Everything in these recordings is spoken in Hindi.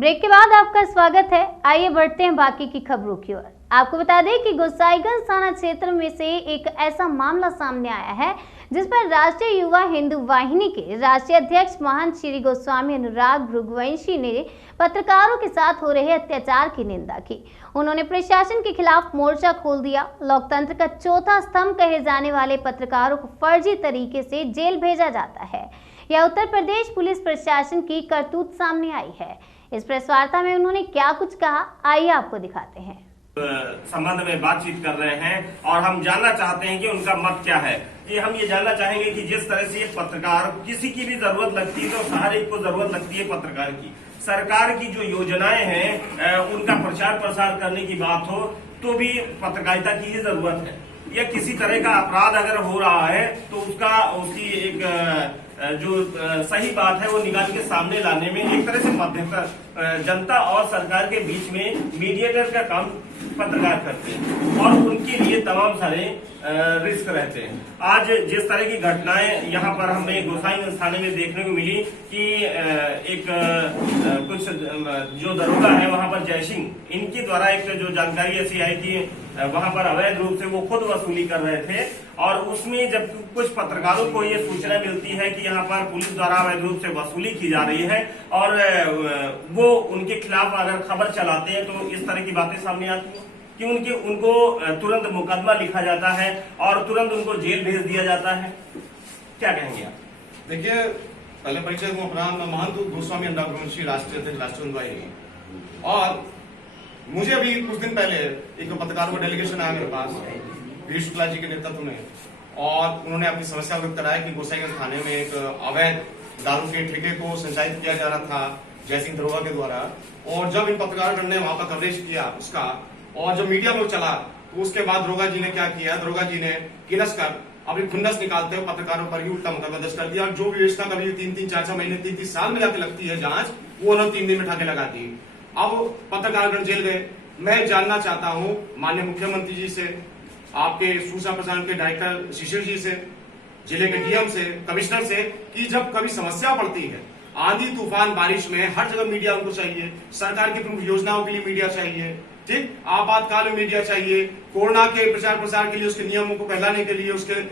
ब्रेक के बाद आपका स्वागत है। आइए बढ़ते हैं बाकी की खबरों की ओर। आपको बता दें कि गोसाईगंज थाना क्षेत्र में से एक ऐसा मामला सामने आया है जिस पर राष्ट्रीय युवा हिंदू वाहिनी के राष्ट्रीय अध्यक्ष महंत श्री गोस्वामी अनुराग भृगुवंशी ने पत्रकारों के साथ हो रहे अत्याचार की निंदा की। उन्होंने प्रशासन के खिलाफ मोर्चा खोल दिया। लोकतंत्र का चौथा स्तंभ कहे जाने वाले पत्रकारों को फर्जी तरीके से जेल भेजा जाता है। यह उत्तर प्रदेश पुलिस प्रशासन की करतूत सामने आई है। इस प्रेस वार्ता में उन्होंने क्या कुछ कहा, आइए आपको दिखाते हैं। संबंध में बातचीत कर रहे हैं और हम जानना चाहते हैं कि उनका मत क्या है। कि हम ये जानना चाहेंगे कि जिस तरह से पत्रकार किसी की भी जरूरत लगती है तो हर एक को जरूरत लगती है पत्रकार की। सरकार की जो योजनाएं हैं उनका प्रचार प्रसार करने की बात हो तो भी पत्रकारिता की ही जरूरत है। या किसी तरह का अपराध अगर हो रहा है तो उसकी एक जो सही बात है वो निकाल के सामने लाने में एक तरह से मध्यस्थ जनता और सरकार के बीच में मीडिएटर का काम पत्रकार करते हैं और उनके लिए तमाम सारे रिस्क रहते हैं। आज जिस तरह की घटनाएं यहाँ पर हमें गोसाईगंज थाने में देखने को मिली कि एक कुछ जो दरोगा है वहां पर जय सिंह इनके द्वारा एक जो जानकारी ऐसी आई कि वहां पर अवैध रूप से वो खुद वसूली कर रहे थे और उसमें जब कुछ पत्रकारों को ये सूचना मिलती है कि यहाँ पर पुलिस द्वारा अवैध रूप से वसूली की जा रही है और वो उनके खिलाफ अगर खबर चलाते हैं तो इस तरह की बातें सामने आती हैं कि उनको तुरंत मुकदमा लिखा जाता है और तुरंत उनको जेल भेज दिया जाता है। क्या कहेंगे आप? देखिए, पहले परिचय को अपना महंत गोस्वामी अनुराग भृगुवंशी राष्ट्रीय अध्यक्ष राष्ट्रीय वाहिनी। और मुझे अभी कुछ दिन पहले एक पत्रकारों का डेलीगेशन आया मेरे पास वीर शुक्ला जी के नेतृत्व में और उन्होंने अपनी समस्या अवगत कराया कि गोसाईगंज थाने में एक अवैध दारू के ठेके को संचालित किया जा रहा था जयसिंह दरोगा के द्वारा। और जब इन पत्रकारों ने वहां पर कवरेज किया उसका और जब मीडिया में चला तो उसके बाद दरोगा जी ने क्या किया, दरोगा जी ने किलस कर अपनी खुन्नस निकालते हुए पत्रकारों पर ही उल्टा मुकदमा दर्ज कर दिया। और जो विवेचना कभी 3-3, 4-4 महीने 3-3 साल में जाके लगती है जांच, वो उन्होंने 3 दिन में ठाके लगा दी। अब पत्रकारगण जेल गए। मैं जानना चाहता हूं माननीय मुख्यमंत्री जी से, आपके सूचना प्रसारण के डायरेक्टर शिशिर जी से, जिले के डीएम से, कमिश्नर से, कि जब कभी समस्या पड़ती है आंधी तूफान बारिश में हर जगह मीडिया उनको चाहिए। सरकार की प्रमुख योजनाओं के लिए मीडिया चाहिए, ठीक, आपातकाल में मीडिया चाहिए, कोरोना के प्रचार प्रसार के लिए उसके नियमों को फैलाने के लिए उसके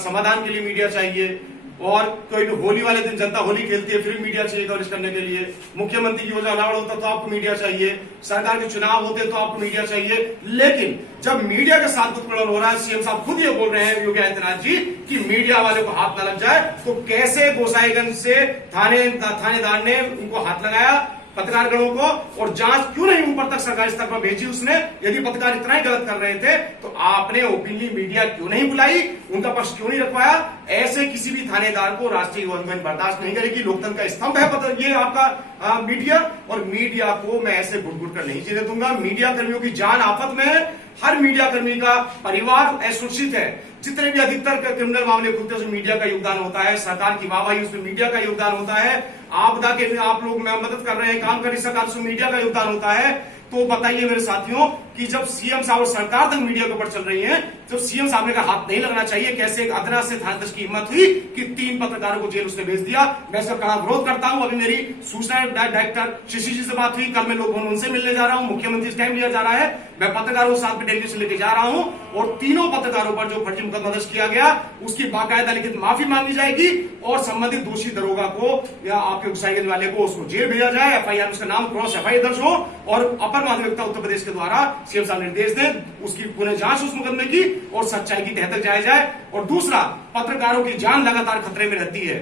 समाधान के लिए मीडिया चाहिए। और कोई होली वाले दिन जनता होली खेलती है फिर मीडिया चाहिए कवरेज करने के लिए। मुख्यमंत्री की योजना अलावा होता तो आपको मीडिया चाहिए। सरकार के चुनाव होते तो आपको मीडिया चाहिए। लेकिन जब मीडिया के साथ उत्पीड़न हो रहा है, सीएम साहब खुद ये बोल रहे हैं योगी आदित्यनाथ जी कि मीडिया वाले को हाथ न लग जाए, तो कैसे गोसाईगंज से थानेदार ने उनको हाथ लगाया पत्रकारगणों को, और जांच क्यों नहीं ऊपर तक सरकारी स्तर पर भेजी उसने? यदि पत्रकार इतना ही गलत कर रहे थे तो आपने ओपनली मीडिया क्यों नहीं बुलाई, उनका पक्ष क्यों नहीं रखवाया? ऐसे किसी भी थानेदार को राष्ट्रीय युवा हिंदू बर्दाश्त नहीं करेगी। लोकतंत्र का स्तंभ है ये आपका मीडिया, और मीडिया को मैं ऐसे घुट कर नहीं जीने दूंगा। मीडिया कर्मियों की जान आफत में है। हर मीडिया कर्मी का परिवार असुरक्षित है। जितने भी अधिकतर क्रिमिनल मामले खुलते हैं उसमें मीडिया का योगदान होता है। सरकार की वाहवाही उसमें मीडिया का योगदान होता है। आपदा के आप लोग मदद कर रहे हैं, काम कर रही सरकार, उसमें मीडिया का योगदान होता है। तो बताइए मेरे साथियों कि जब सीएम साहब और सरकार तक मीडिया के ऊपर चल रही है तो सीएम साहब ने कहा हाथ नहीं लगना चाहिए। कैसे एक अदना से थानेदार की हिम्मत हुई कि 3 पत्रकारों को जेल उसने भेज दिया। मैं इसका कड़ा विरोध करता हूं। अभी मेरी सूचना डायरेक्टर शिशिर जी से बात हुई, कल मैं लोग उनसे मिलने जा रहा हूं। मुख्यमंत्री से टाइम लिया जा रहा है, मैं पत्रकारों के साथ में डेलीगेशन लेके जा रहा हूं और तीनों पत्रकारों पर जो फर्जी मुकदमा दर्ज किया गया उसकी बाकायदा लिखित माफी मांगी जाएगी और संबंधित दोषी दरोगा को या आपके गोसाईगंज वाले को उसको जेल भेजा जाए। एफआईआर उसका नाम क्रॉस एफआईआर दर्ज हो और अपर माध्यमिकता उत्तर प्रदेश के द्वारा सीएम साहब निर्देश दें, उसकी पुनः जांच उस मुकदमे की और सच्चाई की तह तक जाया जाए। और दूसरा, पत्रकारों की जान लगातार खतरे में रहती है।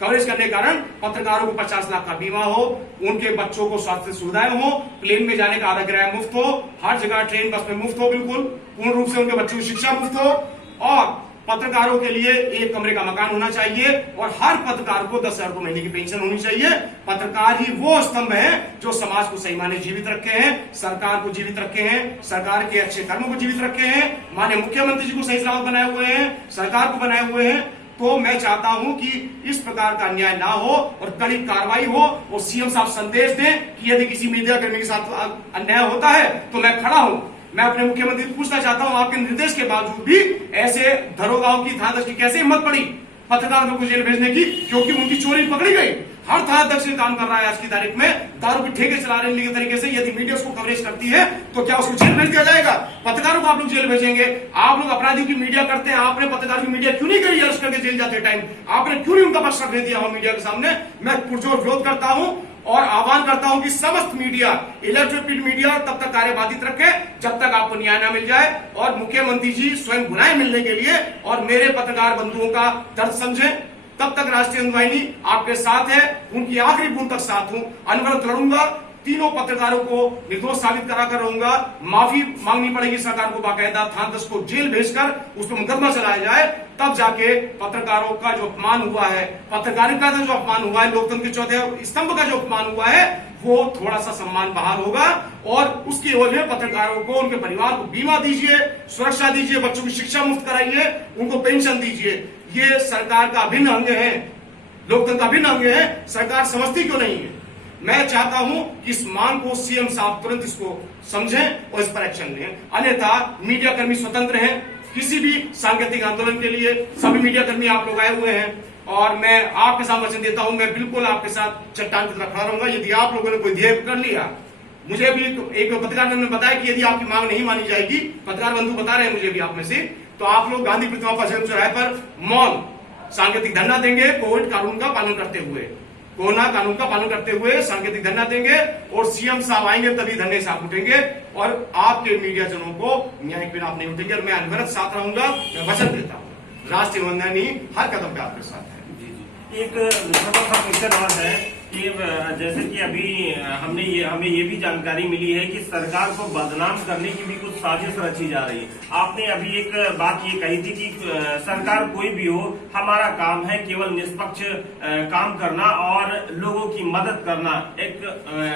कवरेज करने के कारण पत्रकारों को 50 लाख का बीमा हो, उनके बच्चों को स्वास्थ्य सुविधाएं हो, प्लेन में जाने का आधा किराया मुफ्त हो, हर जगह ट्रेन बस में मुफ्त हो, बिल्कुल पूर्ण रूप से उनके बच्चों की शिक्षा मुफ्त हो, और पत्रकारों के लिए 1 कमरे का मकान होना चाहिए और हर पत्रकार को 10,000 रुपए महीने की पेंशन होनी चाहिए। पत्रकार ही वो स्तंभ है जो समाज को सही माने जीवित रखे हैं, सरकार को जीवित रखे हैं, सरकार के अच्छे कर्मों को जीवित रखे हैं, माननीय मुख्यमंत्री जी को सही सलामत बनाए हुए हैं, सरकार को बनाए हुए हैं। तो मैं चाहता हूं कि इस प्रकार का अन्याय ना हो और कड़ी कार्रवाई हो और सीएम साहब संदेश दें कि यदि किसी मीडिया कर्मी के साथ अन्याय होता है तो मैं खड़ा हूं। मैं अपने मुख्यमंत्री से पूछना चाहता हूं, आपके निर्देश के बावजूद भी ऐसे दरोगाओं की थानेदार की कैसे हिम्मत पड़ी पत्रकारों को जेल भेजने की? क्योंकि उनकी चोरी पकड़ी गई। हर तरह से काम कर रहा है। आज की तारीख में दारू के ठेके चला रहे हैं तरीके से। यदि मीडिया उसको कवरेज करती है तो क्या उसको जेल भेज दिया जाएगा? पत्रकारों को आप लोग जेल भेजेंगे? आप लोग अपराधियों की मीडिया करते हैं, आपने पत्रकारों की मीडिया क्यों नहीं करी अरेस्ट करके जेल जाते टाइम? आपने क्यों नहीं उनका पक्ष रखने दिया हो मीडिया के सामने? मैं पुरजोर विरोध करता हूं और आह्वान करता हूं कि समस्त मीडिया, इलेक्ट्रॉनिक मीडिया तब तक कार्यबाधित रखे जब तक आपको न्याय न मिल जाए, और मुख्यमंत्री जी स्वयं बुलाए मिलने के लिए और मेरे पत्रकार बंधुओं का दर्द समझें। तब तक राष्ट्रीय हिंदू वाहिनी आपके साथ है, उनकी आखिरी बूंद तक साथ हूं, अनवरत लड़ूंगा, तीनों पत्रकारों को निर्दोष साबित कराकर रहूंगा। माफी मांगनी पड़ेगी सरकार को, बाकायदा थाना को जेल भेजकर उस पर मुकदमा चलाया जाए, तब जाके पत्रकारों का जो अपमान हुआ है, पत्रकारिता का जो अपमान हुआ है, लोकतंत्र के चौथे स्तंभ का जो अपमान हुआ है, वो थोड़ा सा सम्मान बहाल होगा। और उसकी एवज में पत्रकारों को, उनके परिवार को बीमा दीजिए, सुरक्षा दीजिए, बच्चों की शिक्षा मुफ्त कराइए, उनको पेंशन दीजिए। ये सरकार का अभिन्न अंग है, लोकतंत्र का अभिन्न अंग है। सरकार समझती क्यों नहीं है? मैं चाहता हूं कि इस मांग को सीएम साहब तुरंत इसको समझें और इस पर एक्शन लें, अन्यथा मीडिया कर्मी स्वतंत्र हैं। किसी भी सांकेतिक आंदोलन के लिए सभी मीडिया कर्मी आप लोग आए हुए हैं, और मैं आपके सामने वचन देता हूं, मैं बिल्कुल आपके साथ चट्टान की तरह खड़ा रहूंगा। यदि आप लोगों ने कोई ध्येय कर लिया, मुझे भी एक पत्रकार ने बताया कि यदि आपकी मांग नहीं मानी जाएगी, पत्रकार बंधु बता रहे हैं मुझे भी आप में से, तो आप लोग गांधी प्रतिमा पर चौराहे पर मौन सांकेतिक धरना देंगे, कोविड कानून का पालन करते हुए, कोरोना कानून का पालन करते हुए सांकेतिक धरना देंगे, और सीएम साहब आएंगे तभी धरने से आप उठेंगे, और आपके मीडिया जनों को न्याय के बिना आप नहीं उठेंगे। और मैं अनवरत साथ रहूंगा, मैं वचन देता हूं, राष्ट्रीय वंदनी हर कदम पे आपके साथ है। एक छोटा सा क्वेश्चन और है कि जैसे कि अभी हमें ये भी जानकारी मिली है कि सरकार को बदनाम करने की भी कुछ साजिश रची जा रही है। आपने अभी एक बात ये कही थी कि सरकार कोई भी हो, हमारा काम है केवल निष्पक्ष काम करना और लोगों की मदद करना, एक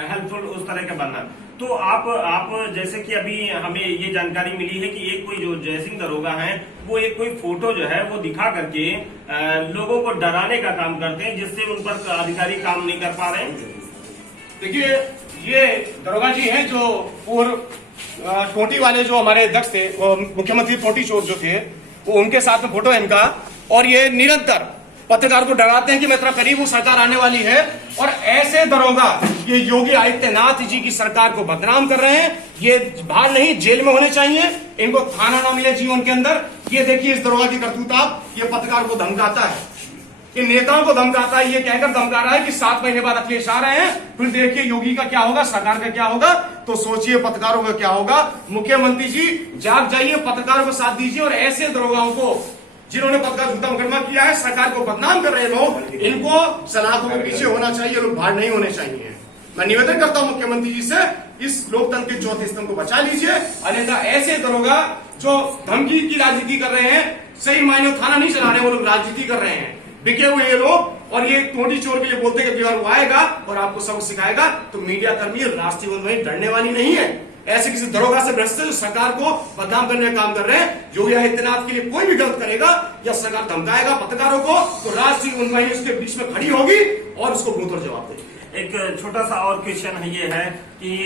हेल्पफुल उस तरह का बनना। तो आप जैसे कि अभी हमें ये जानकारी मिली है कि एक कोई जो जयसिंह दरोगा है, वो एक कोई फोटो जो है वो दिखा करके लोगों को डराने का काम करते हैं, जिससे उन पर अधिकारी काम नहीं कर पा रहे हैं। देखिए, ये दरोगा जी हैं जो पूर्व टोटी वाले जो हमारे अध्यक्ष थे, वो मुख्यमंत्री टोटी चोर जो थे, वो उनके साथ में फोटो है इनका, और ये निरंतर पत्रकार को डराते हैं कि मैं तेरा करीब हूं, सरकार आने वाली है। और ऐसे दरोगा ये योगी आदित्यनाथ जी की सरकार को बदनाम कर रहे हैं। ये बाहर नहीं, जेल में होने चाहिए, इनको थाना ना मिले जीवन के अंदर। ये देखिए इस दरोगा की करतूत, ये पत्रकार को धमकाता है, इन नेताओं को धमकाता है, ये कहकर धमका रहा है कि 7 महीने बाद अखिलेश आ रहे हैं, फिर देखिए योगी का क्या होगा, सरकार का क्या होगा, तो सोचिए पत्रकारों का क्या होगा। मुख्यमंत्री जी जाग जाइए, पत्रकारों को साथ दीजिए, और ऐसे दरोगाओं को जिन्होंने पत्रकार झूठा मुकदमा किया है, सरकार को बदनाम कर रहे लोग, इनको सलाखों के पीछे होना चाहिए, लोग बाहर नहीं होने चाहिए। मैं निवेदन करता हूं मुख्यमंत्री जी से, इस लोकतंत्र के चौथे स्तंभ को बचा लीजिए, अन्यथा ऐसे दरोगा जो धमकी की राजनीति कर रहे हैं, सही मायने थाना नहीं चला रहे, वो लोग राजनीति कर रहे हैं, बिके हुए ये लोग। और ये टोटी चोर के लिए बोलते कि वो आएगा और आपको सबक सिखाएगा, तो मीडिया कर्मी राष्ट्रीय वंदनी डरने वाली नहीं है। ऐसे किसी दरोगा से भ्रष्ट जो सरकार को बदनाम करने का काम कर रहे हैं, योगी आदित्यनाथ के लिए कोई भी गलत करेगा या सरकार धमकाएगा पत्रकारों को, तो राष्ट्रीय वंदनी उसके बीच में खड़ी होगी और उसको मुंहतोड़ जवाब देगी। एक छोटा सा और क्वेश्चन ये है कि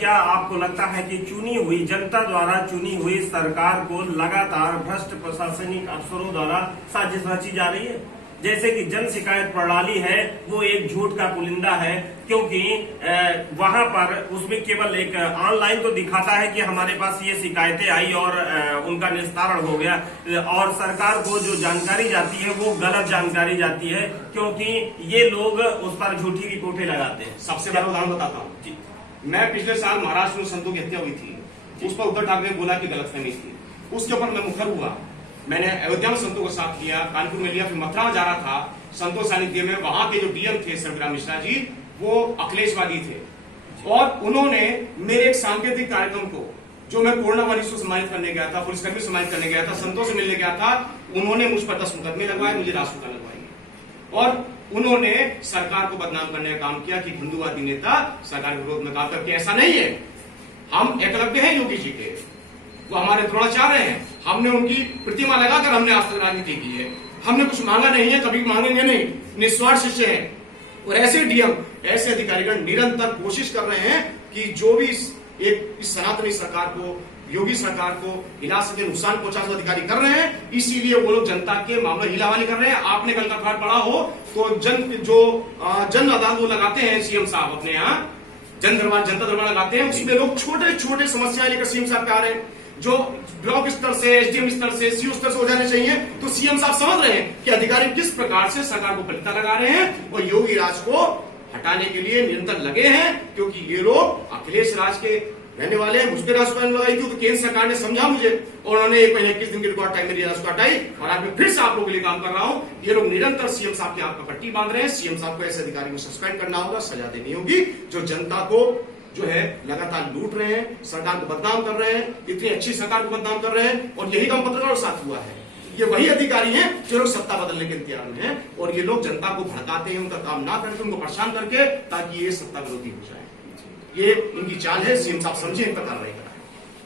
क्या आपको लगता है कि चुनी हुई जनता द्वारा चुनी हुई सरकार को लगातार भ्रष्ट प्रशासनिक अफसरों द्वारा साजिश रची जा रही है? जैसे कि जन शिकायत प्रणाली है, वो एक झूठ का पुलिंदा है, क्योंकि वहां पर उसमें केवल एक ऑनलाइन तो दिखाता है कि हमारे पास ये शिकायतें आई और उनका निस्तारण हो गया, और सरकार को जो जानकारी जाती है वो गलत जानकारी जाती है, क्योंकि ये लोग उस पर झूठी रिपोर्टें लगाते हैं। सबसे बड़ा उदाहरण बताता हूँ जी, मैं पिछले साल महाराष्ट्र में संतों की हत्या हुई थी, उस पर उद्धव ठाकरे ने बोला कि गलतफहमी थी, उसके ऊपर मैं मुखर हुआ। मैंने अयोध्या में संतों को साथ लिया, कानपुर में लिया, फिर मथुरा में जा रहा था संतों सानिध्य में। वहां के जो डीएम थे सर्वग्राम मिश्रा जी, वो अखिलेशवादी थे, और उन्होंने मेरे एक सांकेतिक कार्यक्रम को, जो मैं कोरोना वारिस को सम्मानित करने गया था, पुलिसकर्मी सम्मानित करने गया था, संतों से मिलने गया था, उन्होंने मुझ पर 10 मुकदमे लगवाए, मुझे राष्ट्रपति लगवाई, और उन्होंने सरकार को बदनाम करने का काम किया कि हिंदुवादी नेता सरकार के विरोध में काम करके। ऐसा नहीं है, हम एकलव्य हैं योगी जी के, वो हमारे द्रोणाचार्य हैं, हमने उनकी प्रतिमा लगाकर हमने आज तक राजनीति की है, हमने कुछ मांगा नहीं है, कभी मांगेंगे नहीं, निस्वार्थ शिष्य हैं। और ऐसे डीएम, ऐसे अधिकारीगण निरंतर कोशिश कर रहे हैं कि जो भी इस सनातनी सरकार को योगी सरकार को हिला सके, नुकसान पहुंचा सके अधिकारी कर रहे हैं। इसीलिए वो लोग जनता के मामले हिलावाली कर रहे हैं। आपने कल का अखबार पढ़ा हो तो जन अदालत वो लगाते हैं सीएम साहब अपने यहाँ, जनता दरबार लगाते हैं, उसमें लोग छोटे छोटे समस्याएं लेकर सीएम साहब पे आ रहे हैं, जो ब्लॉक स्तर से, एसडीएम स्तर से, सीओ स्तर से हो जाने चाहिए। तो सीएम साहब समझ रहे हैं कि अधिकारी किस प्रकार से सरकार को पलटा लगा रहे हैं और योगी राज को हटाने के लिए निरंतर लगे हैं, क्योंकि ये लोग अखिलेश राज के रहने वाले हैं। मुझ पर राजपाल लगाई थी तो केंद्र सरकार ने समझा मुझे और उन्होंने 1 महीने 21 दिन की रिकॉर्ड टाइम मेरी राजको हटाई और आज मैं फिर से आप लोगों के लिए काम कर रहा हूं। ये लोग निरंतर सीएम साहब के हाथ पर पट्टी बांध रहे हैं। सीएम साहब को ऐसे अधिकारी को सस्पेंड करना होगा, सजा देनी होगी जो जनता को जो है लगातार लूट रहे हैं, सरकार को बदनाम कर रहे हैं, इतनी अच्छी सरकार को बदनाम कर रहे हैं। और यही काम पत्रकारों के साथ हुआ है। ये वही अधिकारी हैं जो लोग सत्ता बदलने के इंतजार में हैं और ये लोग जनता को भड़काते हैं, उनका काम ना करके उनको परेशान करके, ताकि ये सत्ता विरोधी हो जाए। ये उनकी चाल है। सीएम साहब समझे, इन पर कार्रवाई करें।